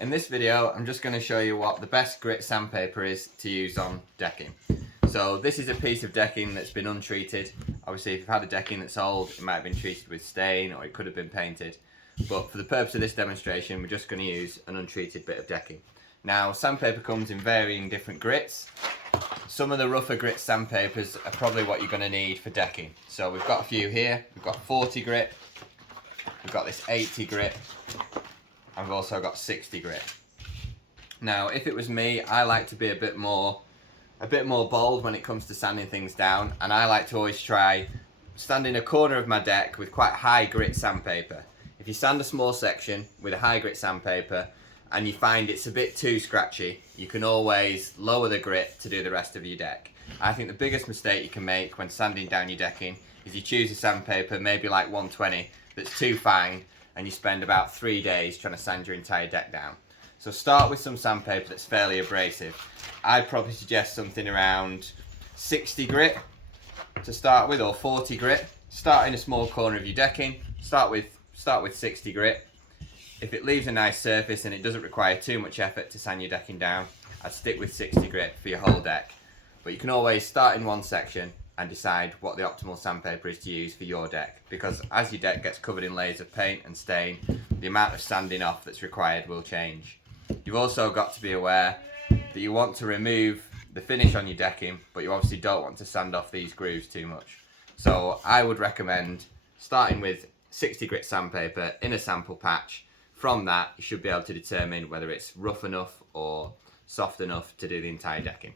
In this video, I'm just going to show you what the best grit sandpaper is to use on decking. So this is a piece of decking that's been untreated. Obviously, if you've had a decking that's old, it might have been treated with stain or it could have been painted. But for the purpose of this demonstration, we're just going to use an untreated bit of decking. Now, sandpaper comes in varying different grits. Some of the rougher grit sandpapers are probably what you're going to need for decking. So we've got a few here. We've got 40 grit, we've got this 80 grit, and we've also got 60 grit. Now, if it was me, I like to be a bit more bold when it comes to sanding things down, and I like to always try stand in a corner of my deck with quite high grit sandpaper. If you sand a small section with a high grit sandpaper and you find it's a bit too scratchy, you can always lower the grit to do the rest of your deck. I think the biggest mistake you can make when sanding down your decking is you choose a sandpaper, maybe like 120, that's too fine, and you spend about 3 days trying to sand your entire deck down. So start with some sandpaper that's fairly abrasive. I'd probably suggest something around 60 grit to start with, or 40 grit. Start in a small corner of your decking. Start with 60 grit. If it leaves a nice surface and it doesn't require too much effort to sand your decking down, I'd stick with 60 grit for your whole deck. But you can always start in one section and decide what the optimal sandpaper is to use for your deck, because as your deck gets covered in layers of paint and stain, the amount of sanding off that's required will change. You've also got to be aware that you want to remove the finish on your decking, but you obviously don't want to sand off these grooves too much. So I would recommend starting with 60 grit sandpaper in a sample patch. From that, you should be able to determine whether it's rough enough or soft enough to do the entire decking.